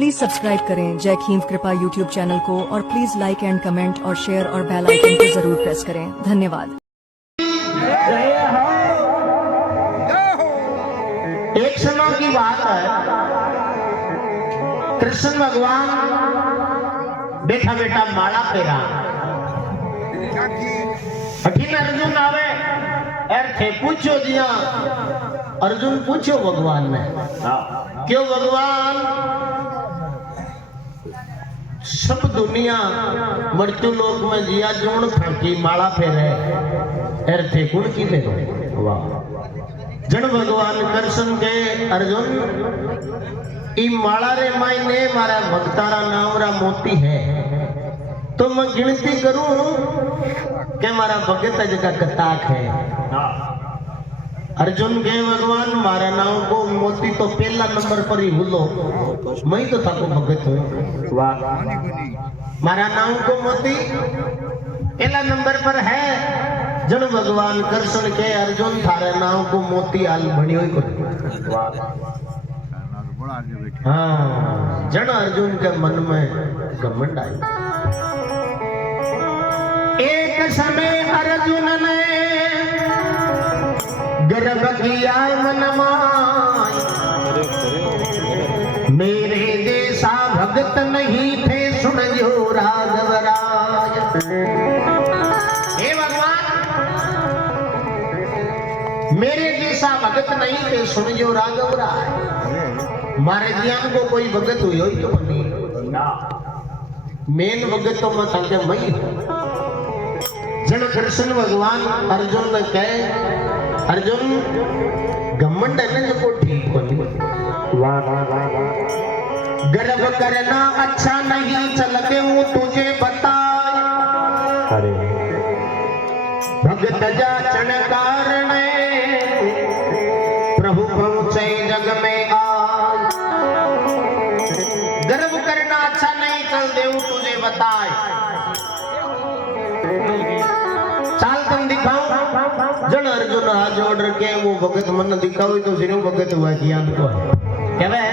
Please subscribe करें जय खींव कृपा यूट्यूब चैनल को और प्लीज लाइक एंड कमेंट और शेयर और बेल आइकन को जरूर प्रेस करें। धन्यवाद। एक समय की बात है, कृष्ण भगवान बैठा बैठा माला फेरा, अखिन अर्जुन आवे थे पूछो दिया। अर्जुन पूछो भगवान ने, क्यों भगवान सब दुनिया मृत्यु लोक में जिया जोड़ की माला फेरे थे गुण की फेरो। जन भगवान कृष्ण के अर्जुन ई माला रे मायने मारा भक्तारा नाम रा मोती है, तो मैं गिनती करूं के मारा भगत जगह कताक है। अर्जुन के भगवान मारा नाम को मोती तो पहला नंबर पर ही बोलो, मैं तो था को भगत हूँ। मारा नाम को मोती पहला नंबर पर है। जन भगवान कृष्ण के अर्जुन थारे नाम को मोती आल बनी हुई को। हाँ, जन अर्जुन के मन में घमंड आई। एक समय अर्जुन ने गर्भ किया मन माय, मेरे जैसा भगत नहीं थे सुन जो राघव राज। हे भगवान, मेरे जैसा भगत नहीं थे सुन जो राघव राज। मारे ज्ञान को कोई भगत हुई हो तो नहीं, मेन भगत तो मैं संगे मई। जन कृष्ण भगवान अर्जुन ने कहे, अर्जुन घमंड है जो को ठीक बनी। गर्व करना अच्छा नहीं, चलते हूँ तुझे बताए। भगत जाचन कारण प्रभु पहुंचे जग में आए। गर्व करना अच्छा नहीं, चल दे तुझे बताए। चाल तुम दिखाओ। जन अर्जुन हाथ जोड़ के वो भगत मन दिखाओ तो सिर्फ भगत हुआ कि याद को है क्या है।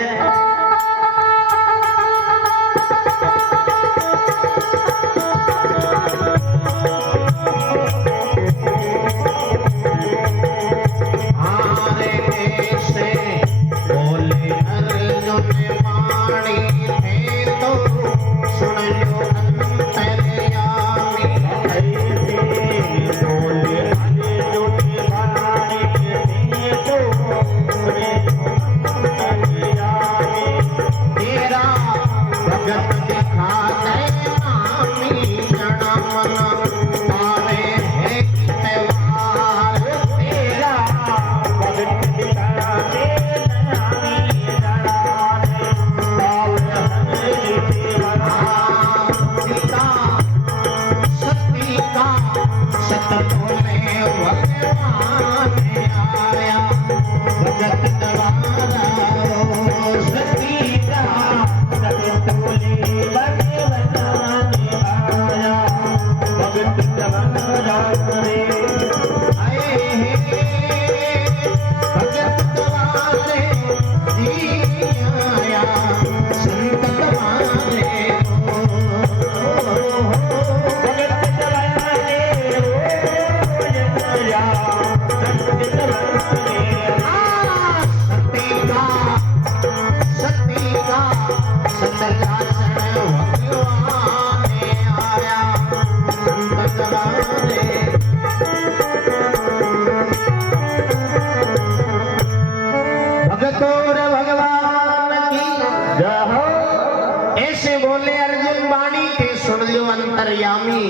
ऐसे बोले अर्जुन वाणी के सुन लो अंतर्यामी।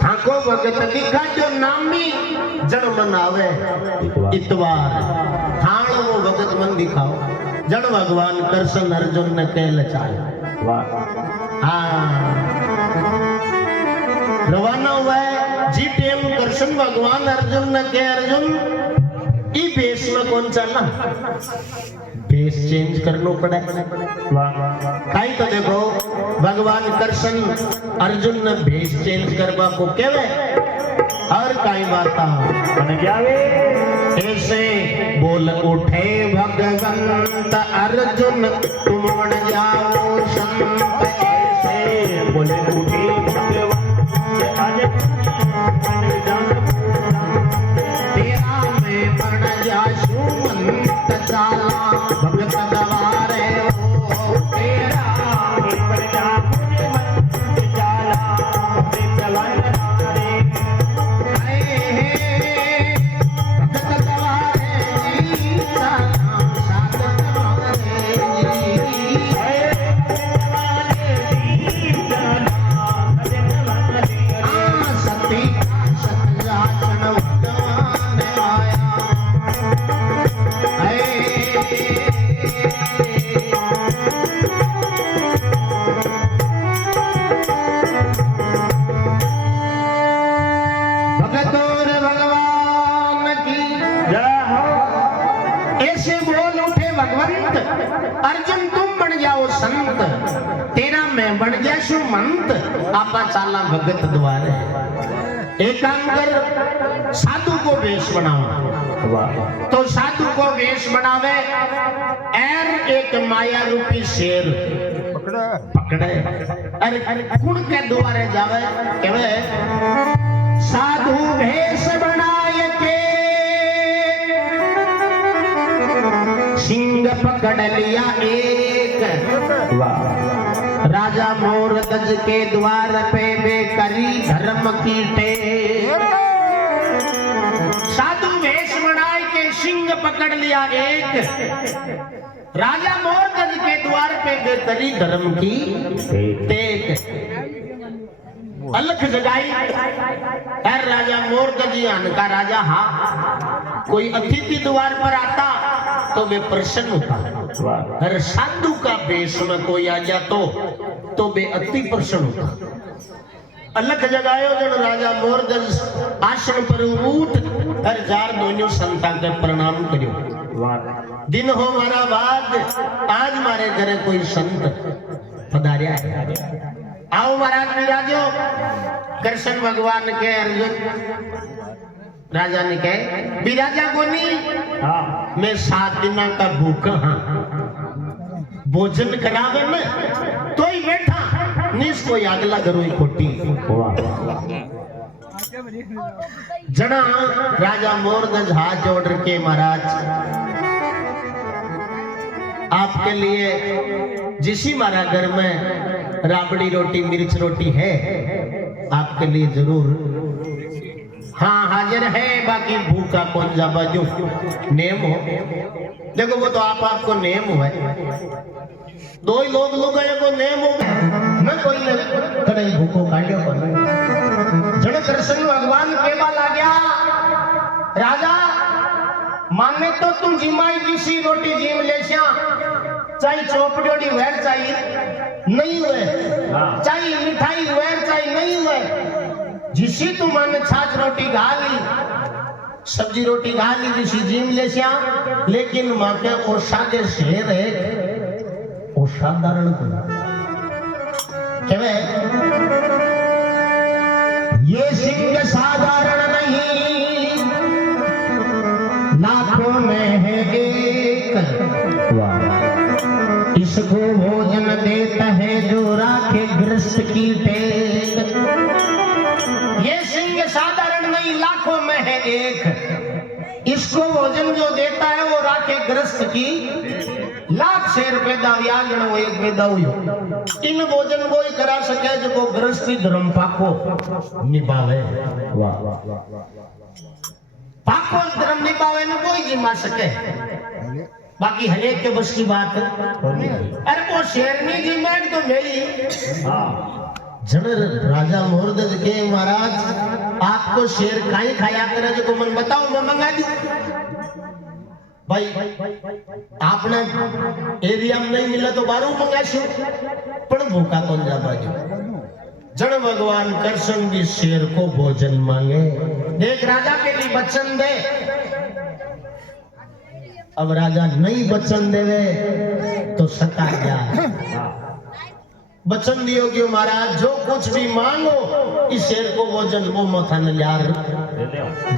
ठाको भगत दिखा जो नामी, जन मन आवे इतवार। ठाण वो भगत मन दिखाओ। जन भगवान कृष्ण अर्जुन ने कह लचाए। हाँ, रवाना हुआ है जी टेम कृष्ण भगवान अर्जुन ने कह, अर्जुन ई भेष में कौन चलना, भेष चेंज करना पड़ा। कहीं तो देखो भगवान कृष्ण अर्जुन ने भेष चेंज करवा को केवे और कई बात ऐसे बोल उठे भगवंत अर्जुन तुम जाओ संत ऐसे बोले उठे भगवान तेरा मैं बन जाशु मंत चाला भगत दवारे हो तेरा मैं बन जाशु मंत चाला भगत दवारे भगत दवारे जी सात दवारे सती सतलाचन भगवान आया भगतोर भगवान की जय हो। ऐसे बोल उठे भगवंत अर्जुन तुम बन जाओ संत तेरा मैं बन जाशु मंत आपा चाला भगत द्वारे एक काम कर साधु को वेश बनाओ तो साधु को वेश बनावे एर एक माया रूपी शेर पकड़े अरे कुण के द्वारे जावे कहवे साधु भेष बनाए के सिंह पकड़ लिया एक राजा मोर गज के द्वार पे वे करी धर्म की टेक साधु वेश बनाए के सिंह पकड़ लिया एक राजा मोर गज के द्वार पे वे करी धर्म की टेक अलख जगाई हर राजा मोर गजियान का राजा हाँ कोई अतिथि द्वार पर आता तो वे प्रसन्न होता हर साधु का वेश में कोई आ जातो तो वे अति प्रसन्न होता अलख जगायो जन राजा मोरगज आसन पर उठ हर जार दोनों संता के प्रणाम करियो दिन हो मारा बाद आज मारे घरे कोई संत पधार्या है आओ महाराज विराजो कृष्ण भगवान के अर्जुन राजा ने कहे विराजा कोनी मैं 7 दिन का भूखा हाँ भोजन करावे में तो ही बैठा निस को अगला करो खोटी जना राजा मोरगज हाथ जोड़ के महाराज आपके लिए जिस हमारा घर में राबड़ी रोटी मिर्च रोटी है आपके लिए जरूर हाँ हाजिर है बाकी भूखा कौन जा बाजू नेम हो देखो वो तो आपको नेम हुआ दो ही लोग को नेम हो मैं कोई नहीं भूखो काटियो जड़ कृष्ण भगवान केवल आ गया राजा माने तो तुम जिमाई किसी रोटी जीव ले चाहे चौपड़ी वेर चाहिए नहीं हुए चाहिए मिठाई वेर चाहिए नहीं हुए जिसी तू मन छाछ रोटी खा ली सब्जी रोटी खा ली जिसी जीव ले लेकिन माँ के और सादे शेर है और साधारण ये सिंह साधारण नहीं लाखों में है एक इसको भोजन देता है जो राखे गृहस्थ की टेक ये सिंह साधारण नहीं लाखों में है एक इसको भोजन जो देता है वो राखे गृहस्थ की लाख शेर पैदा हुआ वो एक पैदा हुई इन भोजन को ही करा सके जो गृहस्थी धर्म पाको निभावे पाको धर्म निभावे न कोई जिमा सके बाकी हरेक के बस की बात अरे वो शेरनी जी में तो मेरी जन राजा मोरगज के महाराज आपको शेर काई खाया करे जो मन बताओ मैं मंगा दूं भाई आपने एरिया में नहीं मिला तो बारू मंगाशो पण भूखा कौन जा बाजू जन भगवान कृष्ण भी शेर को भोजन मांगे देख राजा के लिए वचन दे अब राजा नहीं वचन देवे तो सता जाए वचन दियो कि महाराज जो कुछ भी मांगो इस शेर को भोजन वो मथन यार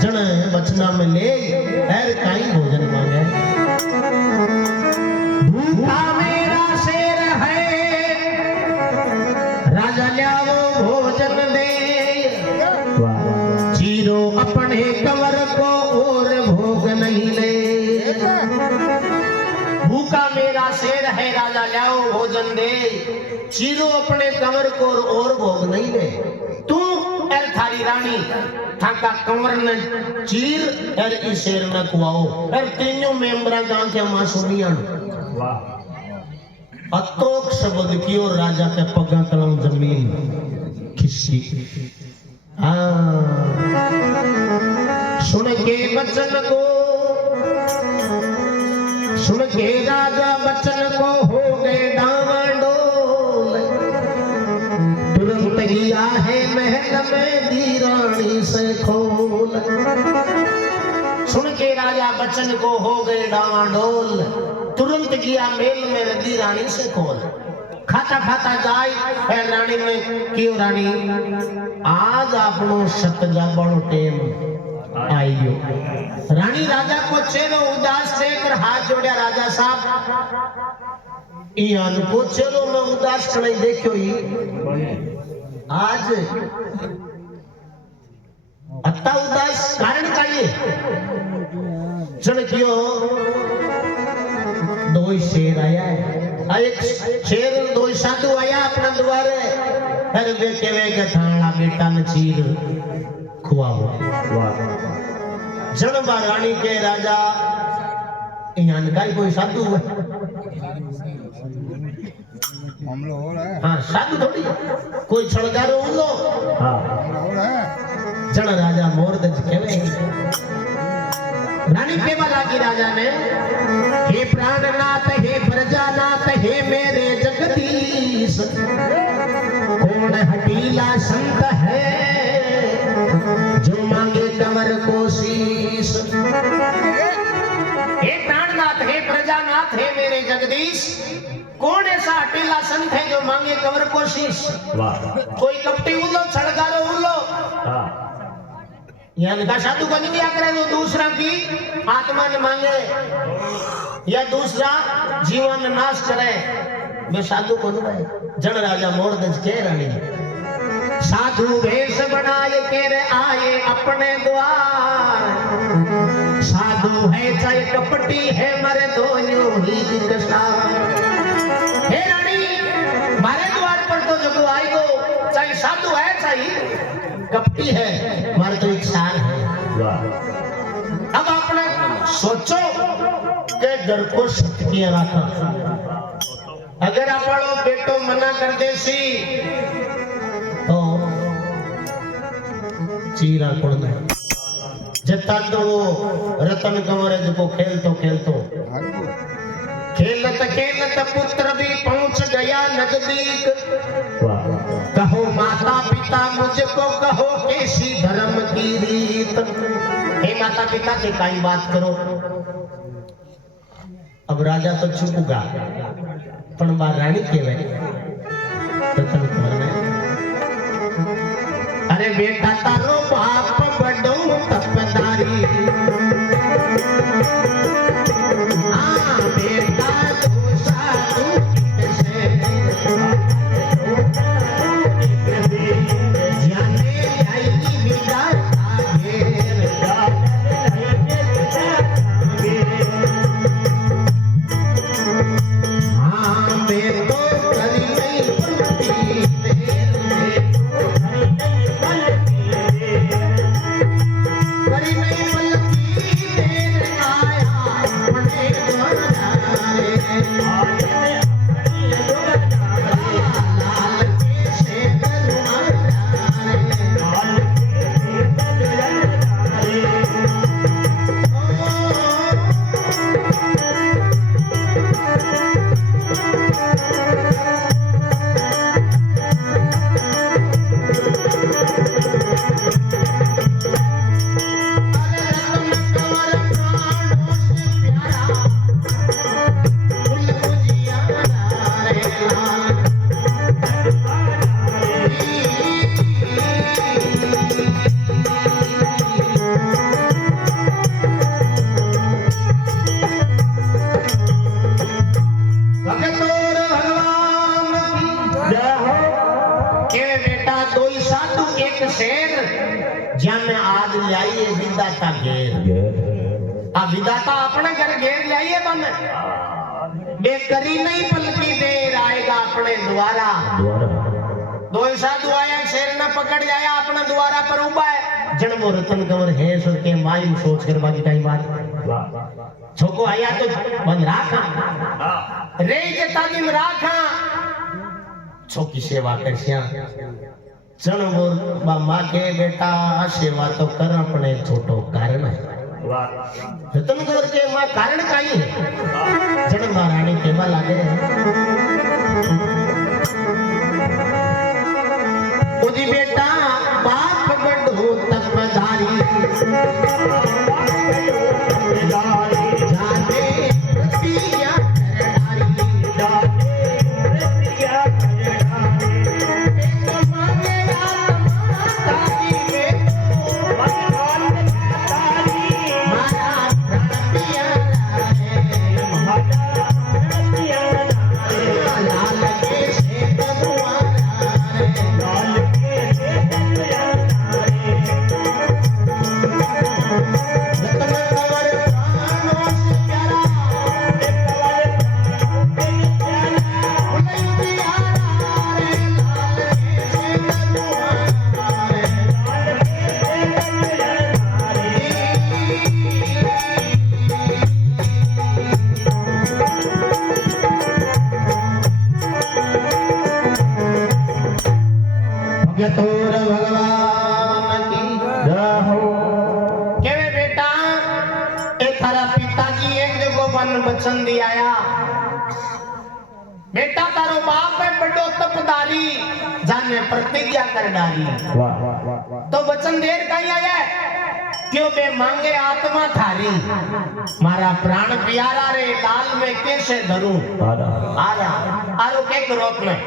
जन वचना में ले हर काई भोजन मांगे भूखा मेरा शेर है जाओ भोजन दे, चीरो अपने कंवर को और भोग नहीं दे। तू एर थारी रानी थाका कंवर ने चीर एर ई शेर न खुआओ। एर तीनों मेंबरा गांव के मासूमियां अतोक शब्द की और राजा के पगा तलम जमीन खिसकी। सुन के बचन को, सुन के राजा बचन को हो गए डावाडोल। तुरंत गया है महल में दी रानी से खोल। सुन के राजा बचन को हो गए डावाडोल, तुरंत गया मेल में रदी रानी से खोल। खाता खाता जाय है रानी में क्यों रानी आज आपनो सतजा बड़ो टेम आइयो। रानी राजा को चेलो उदास देखकर हाथ जोड़या। राजा साहब इयान को चेलो में उदास खड़े देखियो ही आज अत्ता उदास कारण का ये चल क्यों दो शेर आया है। एक शेर दो साधु आया अपना द्वारे। हर बेटे वे गथाड़ा बेटा न चीर खुआओ। जन रानी के राजा यहाँ का कोई साधु है? हाँ साधु थोड़ी कोई छड़गारो उलो। हाँ जन राजा मोरदज केवे रानी केवा लागी राजा ने, हे प्राणनाथ हे प्रजानाथ हे मेरे जगदीश, कौन हठीला संत है जो मांगे कंवर को शीश। हे प्राणनाथ हे प्रजानाथ हे मेरे जगदीश, कौन ऐसा हठीला संत है जो मांगे कंवर को शीश। कोई कपटी उल्लो छड़गारो उल्लो का साधु को नहीं करे जो दूसरा की आत्मा ने मांगे या दूसरा जीवन नाश करे, मैं साधु को नहीं। जन राजा मोरदज के रानी साधु भेष बनाए के रे आए अपने द्वार। साधु है चाहे कपटी है मरे दोनों ही हे रानी मारे द्वार पर तो जब आएगो चाहे साधु है चाहे कपटी है मारे तो एक साल है। अब आपने सोचो के घर को शक्तियां रखा। अगर आपड़ो बेटो मना कर देसी तो चीरा कुड़ना जता तो रतन कंवर जो खेलतो खेलत खेलत पुत्र भी पहुंच गया नजदीक। कहो माता पिता मुझको कहो कैसी धर्म की रीत। हे माता पिता से काई बात करो। अब राजा तो चुपूगा पण बार रानी केवे रतन कंवर ने, अरे बेटा तारो बाप बड़ो तपदारी। विदाता घेर आ विदाता अपने घर घेर लाइए बन बेकरी नहीं पलकी देर द्वारा दो साधु आया शेर न पकड़ जाया अपना द्वारा पर उबा है जन वो रतन कंवर है सो के मायूं सोच कर बाकी टाइम बात छोको आया तो बंद राखा रे जे तालीम राखा छोकी सेवा करसिया जन वो मां के बेटा सेवा तो कर अपने छोटो कारण है रतन कंवर के मां कारण काई है जन महारानी केवा लागे उदी बेटा बाप बड़ो तपधारी जाने प्रतिज्ञा तोर भगवान की जय हो केवे बेटा ए थारा पिताजी एक जगो वन वचन दी आया बेटा तारो बाप है बड़ो तपदारी जाने प्रतिज्ञा कर डाली तो वचन देर कहीं आया क्यों बे मांगे आत्मा थारी मारा प्राण प्यारा रे लाल में कैसे धरूं आरा आरो के रोक में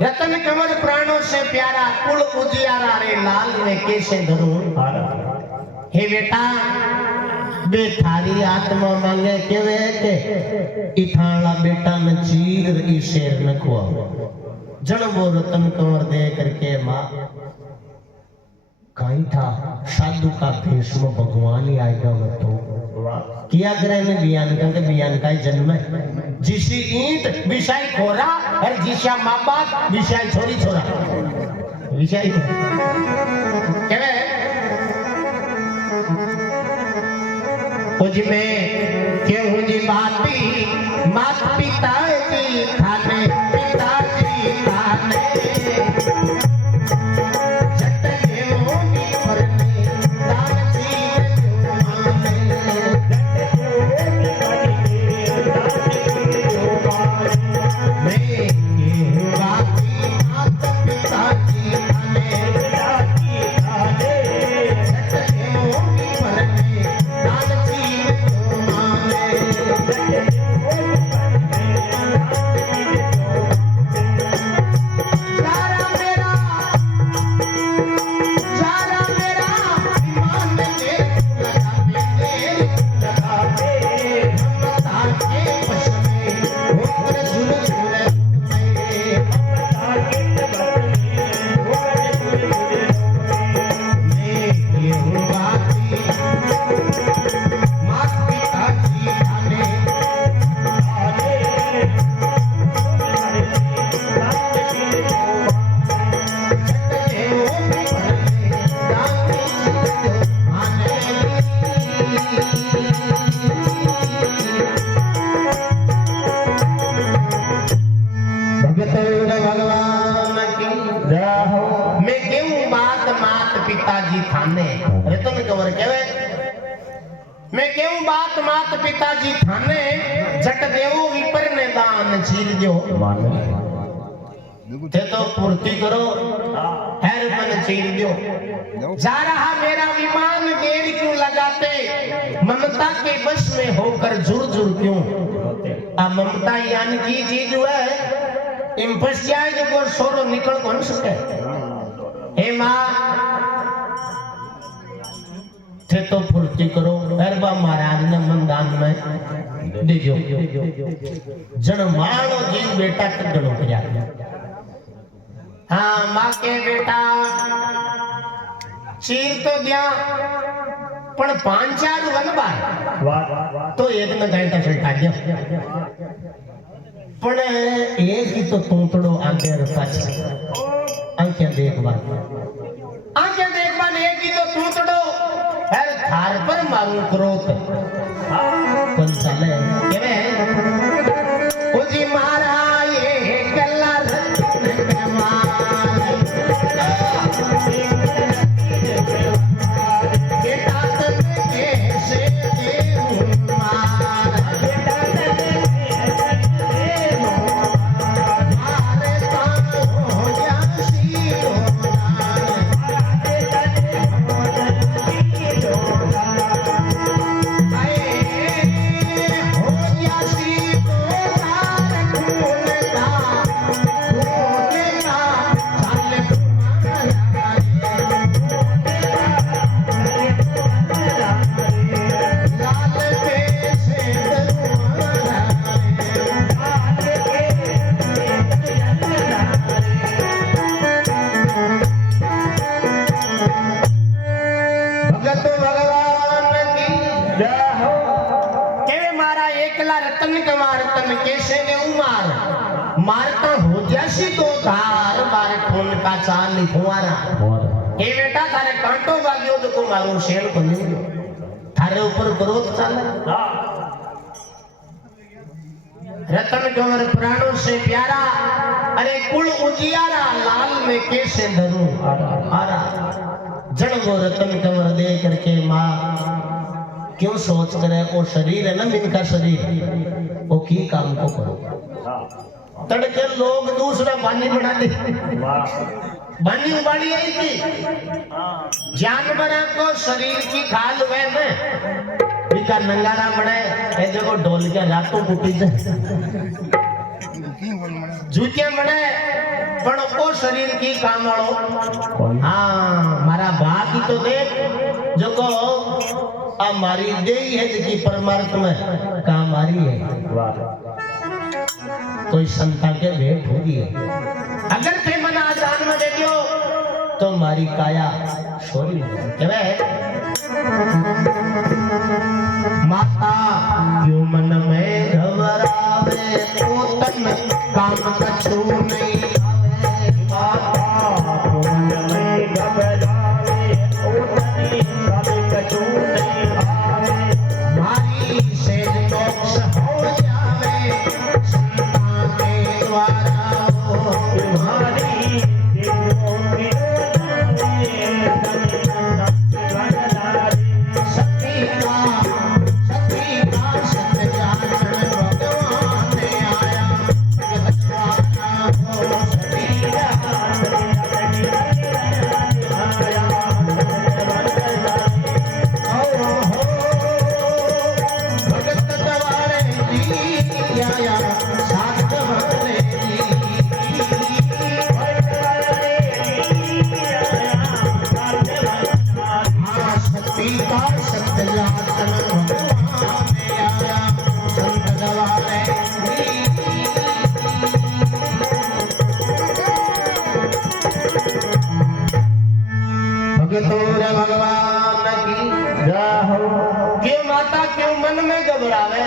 रतन कंवर प्राणों से प्यारा कुल उजियारा रे लाल में कैसे धरूं हे बेटा बे थारी आत्मा मांगे केवे के इथाला बेटा न चीर ई शेर न खुआओ जन वो रतन कंवर दे करके मां कहीं था साधु का भेष में भगवान ही आएगा वो तो किया ग्रह में बियान का जन्म है जिसी ईंट विषय खोरा और जिसा माँ बाप विषय छोरी छोरा विषय क्या कुछ में क्यों जी बाती मात पिता जी खाने पिताजी खाने पिताजी थाने रतन कंवर कहवे मैं क्यों बात मात पिताजी थाने जट देवो विपर ने दान चीर दो थे तो पूर्ति करो हर मन चीर दो जा रहा मेरा विमान देर क्यों लगाते ममता के बस में होकर जुर जुर क्यों आ ममता यानी की चीज है इन फंस जाए जो को सोरो निकल कौन सके हे माँ थे तो फुर्ती करो अरबा महाराज ने मंदान में दे दो जन मानो जीव बेटा कदड़ो किया हाँ माँ के बेटा चीर तो दिया पण 5-4 वन बार तो एक न घंटा छलटा दिया पण एक ही तो तूतड़ो आगे और पाछे आंखें देखबान एक ही तो तूतड़ो हर थार पर मारू क्रोध कौन चाले केवे ओजी मारा ये गल्ला रतन कमाल बेटा तन कैसे देऊं मार बेटा तन मारता हो जैसी तो धार बारे खून का चाल फुवारा ए बेटा थारे कांटो वाग्यो तो को मारू शेर को नहीं थारे ऊपर क्रोध चाले रतन कंवर प्राणों से प्यारा अरे कुल उजियारा लाल में कैसे धरूं आरा जड़ वो रतन कंवर दे करके माँ क्यों सोच करे वो शरीर है ना इनका शरीर वो की काम को करो तड़के लोग दूसरा बानी बना दे बानी उबाड़ी आई थी जानवरों को शरीर की खाल हुए में बिका नंगारा बने ए जगह ढोल के रातों कुटी जूतिया बने पण ओ शरीर की काम वालो हाँ मारा बात ही तो देख जो को हमारी देही है जिसकी परमार्थ में काम आ रही है कोई संता के भेंट होगी अगर थे मना दान में दे दियो तो मारी काया छोरी माता क्यों मन में घबरावे तो तन काम कछु नहीं आवे माता क्यों मन में घबरावे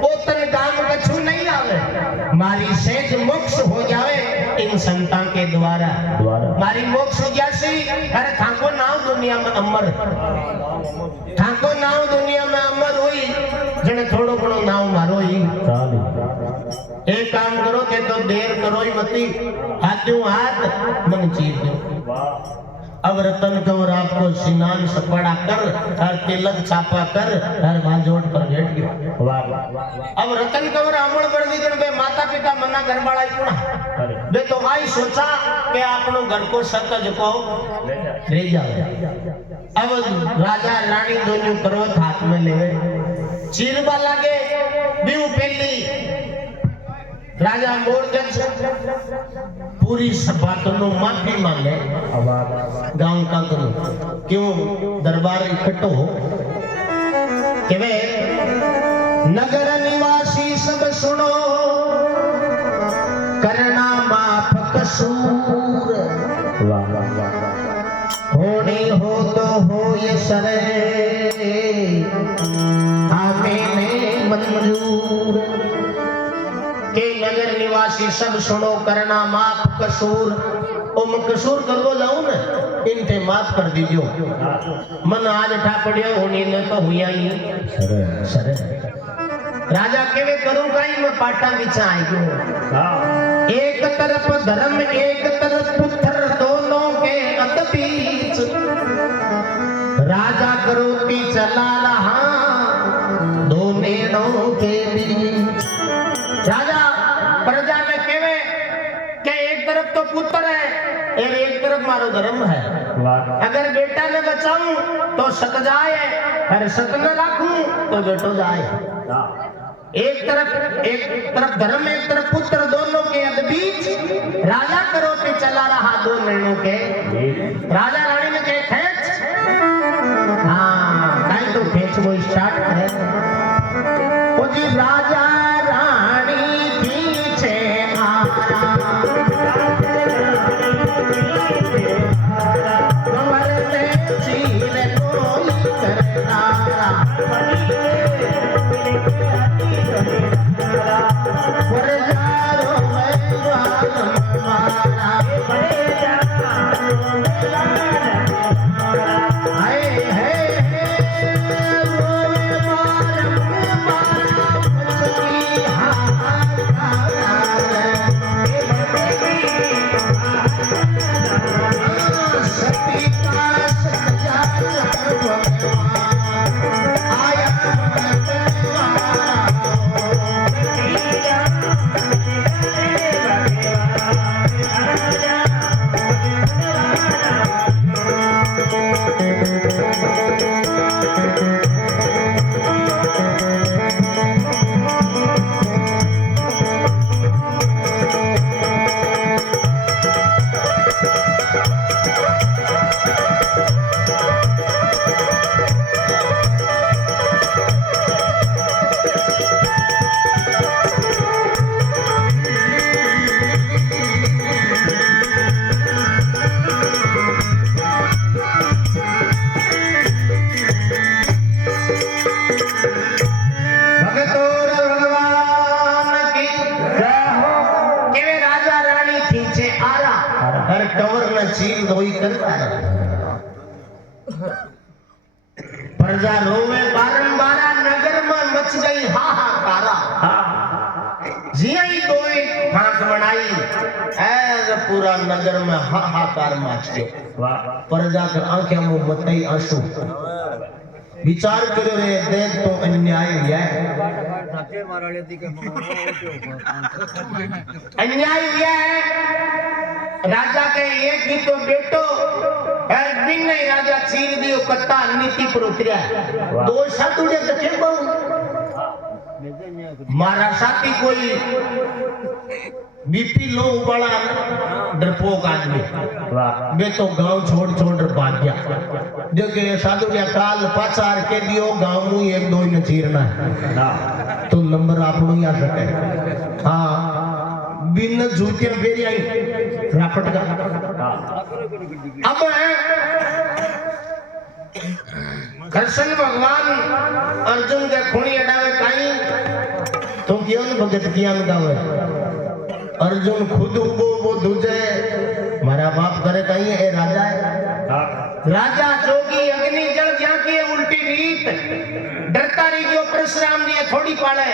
तो तन काम कछु नहीं आवे मारी से मोक्ष हो जावे मारी सेज मोक्ष हो जावे इन संतां के द्वारा मारी मोक्ष हो जासी अरे थाको नाव दुनिया में अमर थाको नाव दुनिया में अमर हुई जने थोड़ो घणो नाव मारो ही एक काम करो के तो देर करो ही मती हाथों हाथ मन चीर दो अब रतन कंवर आपको स्नान सपड़ा कर और तिलक छापा कर और बाजोट पर बैठ गया अब रतन कंवर अमल कर दी बे माता पिता मना घर वाला कोना बे तो भाई सोचा कि आपनो घर को सतज को ले जाओ अब राजा रानी दोनों पर्वत हाथ में लेवे चीरबा लागे बीउ पेली राजा मोरजन पूरी सभा को माफी मांगे गांव का करो क्यों दरबार इकट्ठो हो कि वे नगर निवासी सब सुनो करना माफ कसूर होनी हो तो हो ये सरे हमें मंजूर के नगर निवासी सब सुनो करना माफ कसूर। ओ मैं कसूर करबो जाऊं ना इनते माफ कर दीजो। मन आज ठा पड़ियो होनी ने तो हुआ ही सरे राजा केवे करूं काई मैं पाटा बिछा आई गयो। एक तरफ धर्म एक तरफ पुत्र दोनों के अत बीच राजा करोती चला रहा दो नेड़ों के बीच। राजा प्रजा में केवे के एक तरफ तो पुत्र है और एक तरफ मारो धर्म है। अगर बेटा ने बचाऊं तो सत जाए और सत न रखूं तो बेटो जाए। एक तरफ धर्म एक तरफ पुत्र दोनों के बीच राजा करोती चला रहा दो निर्णयों के। राजा रानी ने कहे खेच। हाँ नहीं तो खेच वो स्टार्ट करे। ओ जी राजा रानी खींचे कमर में चीर कोई करतारा परजारों में वालम मारा हाय हाय रोवे मारम मारा पछली सती का सजा आया प्रजा रोवे बारंबार नगर में मच गई हाहाकारा। जिया ही कोई फांक बनाई ऐसे पूरा नगर में हाहाकार मच गयो। प्रजा के आंखें मुंह मतई आंसू विचार करो रे देख तो अन्याय हुआ है। अन्याय हुआ है। राजा के एक ही तो बेटो एक दिन नहीं राजा चीर दियो कत्ता नीति पर उतरिया। दो सातुड़े तो के बहु मारा साथी कोई बीपी लो वाला डरपोक आदमी वे तो गांव छोड़ छोड़ भाग गया। जो के साधुड़िया काल पाचार के दियो गांव में एक दो ने चीरना है तो नंबर आपनो ही आ सके। हाँ बिन जूतियां फेरी आई रापट का। अब कृष्ण भगवान अर्जुन के खूनी अडावे काई तो ज्ञान भगत ज्ञान गावे। अर्जुन खुद वो दूजे मारा बाप करे कहीं ए राजा है। राजा जोगी अग्नि जल जाके उल्टी रीत डरता रही जो परशुराम दिए थोड़ी पाले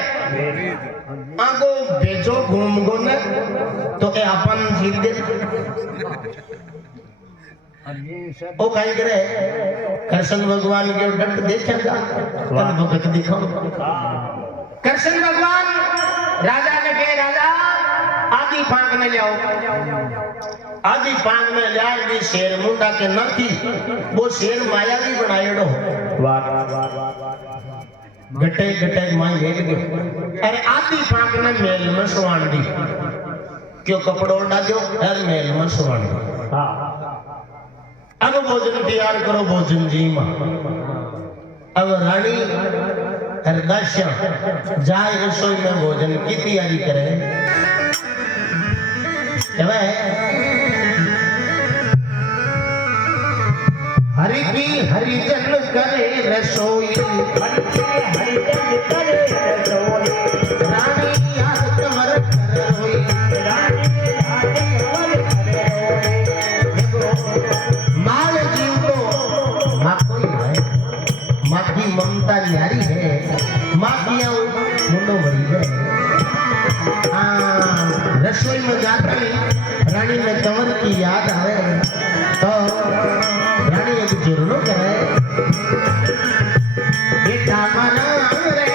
आगो भेजो घूम गो न तो ए अपन जीत दे। ओ कहीं करे कृष्ण भगवान के डट देखेगा तब भगत दिखाओ। कृष्ण भगवान राजा ने कहे राजा आदि फांक में जाओ। आदि फांक में लाल भी शेर मुंडा के नथी वो शेर माया भी बनाएड़ो। गटे गटे माई भेज गए। अरे आदि फांक में मेल में सुवान दी क्यों कपड़ों डालो हर मेल में सुवान दी। अब भोजन तैयार करो भोजन जी मां। अब रानी हरदाश्या जाए रसोई में भोजन की तैयारी करे। हरि की हरिजन करे रसोई रानी याद कमर रसोई में जाते ही रानी ने कंवर की याद आवे तो रानी एक जुर्म करे बेटा मना रे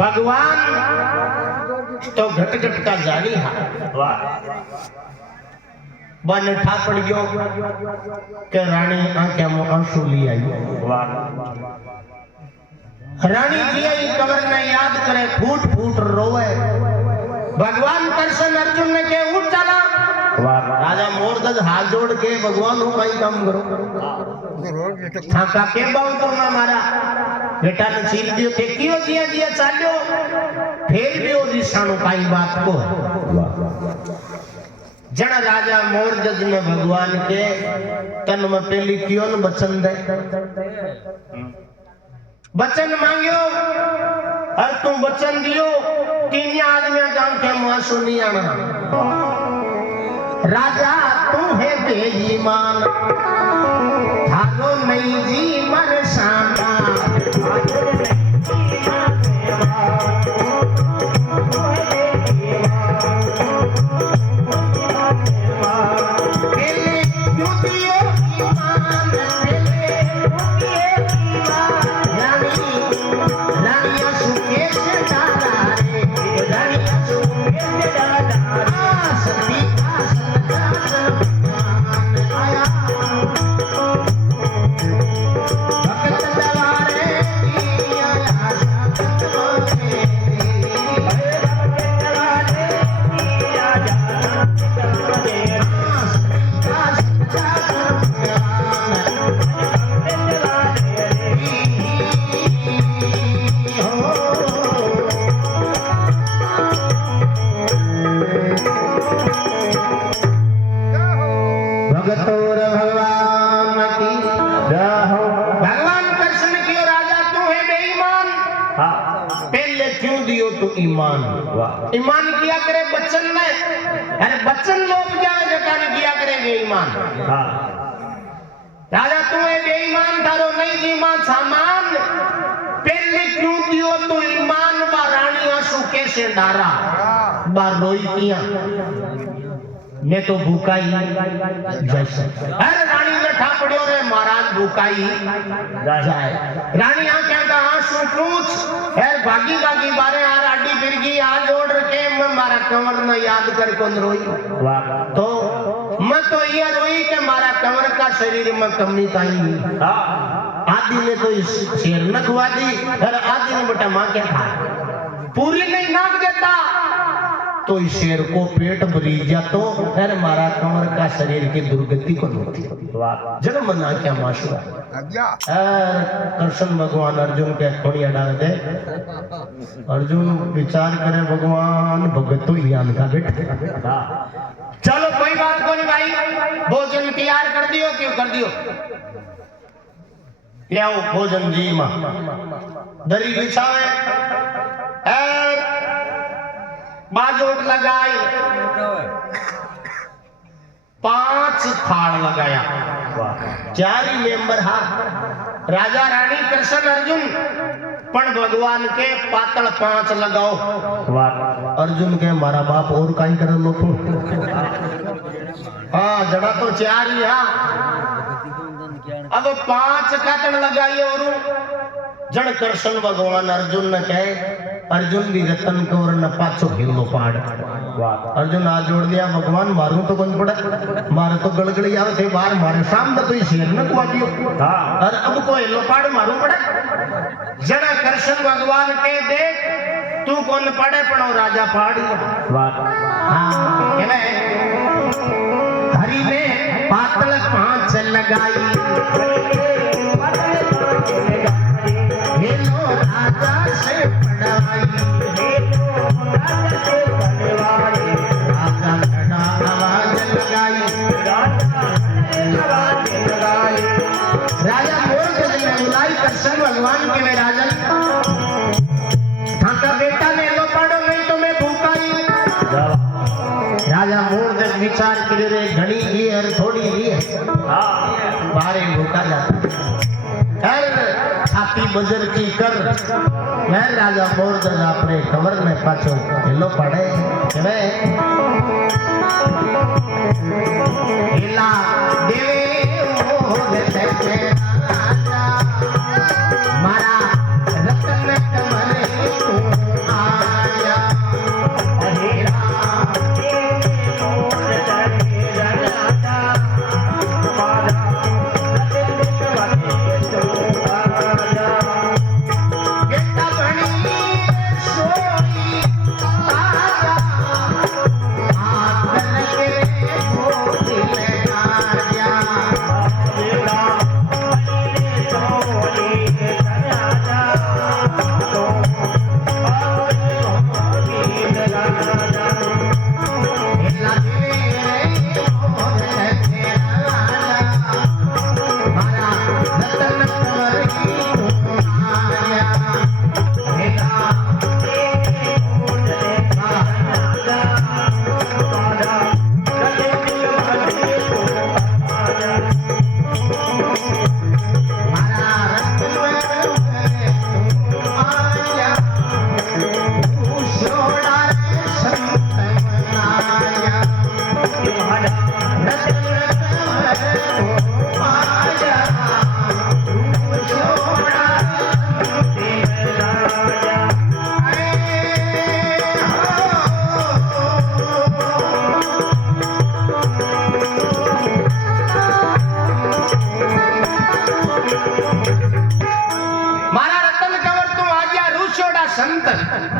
भगवान तो घट घट का जानी हा बन ठापड़ गयो के रानी आंखें में आंसू ली आई रानी जी आई कंवर ने याद करे फूट फूट रोवे भगवान कृष्ण अर्जुन ने के उठ चला राजा मोरदज हाथ जोड़ के भगवान हूं कई काम करो थाका के बाऊ तो ना मारा बेटा ने छीन दियो थे कियो जिया जिया चाल्यो फेर भी ओ दिशाणो काई बात को जण राजा मोरदज ने भगवान के तन में पहली कियो न वचन दे वचन मांगियो और तुम वचन दियो तीन आदमी गांव के मुआसु नहीं आना राजा तू है बेईमान भागो नहीं जी मर सामा ईमान किया करे बच्चन में अरे बच्चन लोग जाए जकाने किया करे बेईमान राजा तू है बेईमान थारो नहीं जीमा सामान पहले क्यों दियो तो ईमान बा रानी आंसू कैसे डारा बा रोई किया मैं तो भूखाई जैसे अरे रानी ने ठापड़ियों रे महाराज भूखाई जाए रानी आंखें का आंसू पूछ है भागी भागी बारे आ राडी फिर गई आ जोड़ के मैं मारा कंवर न याद कर कौन रोई तो मैं तो ये रोई के मारा कंवर का शरीर में कमी काई आदि ने तो इस शेर न खुआ दी और आदि ने बेटा मां के खाए पूरी नहीं नाक देता तो इस शेर को पेट भरी जा तो फिर मारा कंवर का शरीर की दुर्गति को होती। जन्म ना क्या माशुआ कृष्ण भगवान अर्जुन के खोड़िया डाल दे। अर्जुन विचार करे भगवान भगत तो ज्ञान का बेटा। चलो कोई बात को नहीं भाई, भोजन तैयार कर दियो। क्यों कर दियो? ले आओ भोजन जी मां दरी बिछावे बाजोट लगाई, 5 थाल लगाया। 4 ही मेंबर हा, राजा रानी कृष्ण अर्जुन, पण भगवान के पातल 5 लगाओ। अर्जुन के मारा बाप और काई कर लो तू। हाँ जड़ा तो 4 ही हा, अब 5 कातन लगाई। और जड़ कृष्ण भगवान अर्जुन ने कहे, अर्जुन भी रतन कौर न पाछो हिलो पाड़। अर्जुन हाथ जोड़ दिया, भगवान मारू तो कौन पड़ा, मारे तो गड़गड़ी आवे थे बाहर, मारे सामने तो शेर न कुआ दियो और अब को हिलो पाड़ मारू पड़ा। जड़ा कृष्ण भगवान के देख तू कौन पड़े पड़ो राजा पाड़ी। हाँ हरि ने पातल 5 लगाई, हेलो राजा से पढ़ाई, राजा खड़ा आवाज लगाई, राजा मोर के बुलाई कृष्ण भगवान के में राजा थाका बेटा ने लो पढ़ो नहीं तो मैं भूखा ही। राजा मोर दे विचार करे रे घड़ी ही है थोड़ी ही है, बारे भूखा जाता छाती बजर की कर। मैं राजा मोर दे अपने कमर में पाछो हेलो पड़े हिला देवे मारा रतन कमर आया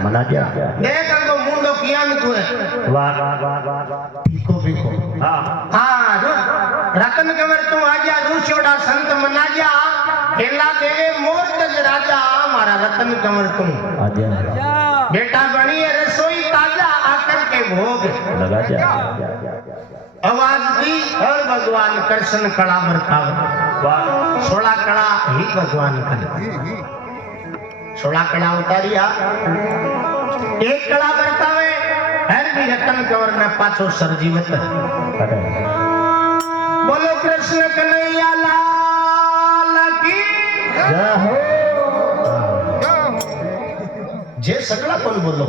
मना क्या देख को मुंडो किया न तू वाह पीको पीको हां रतन कंवर तू आ जा रूछोड़ा संत मना जा केला देवे मोर तज राजा हमारा रतन कंवर तू आ जा बेटा बनी है रसोई ताजा आकर के भोग लगा जा। आवाज दी और भगवान कृष्ण कड़ा बरताव। वाह 16 कड़ा ही भगवान का 16 कड़ा उतारिया, 1 कड़ा बरतावे हर भी रतन कंवर ने पाछो सरजीवत। बोलो कृष्ण कन्हैया लाल की जय हो। जे सगला कोण बोलो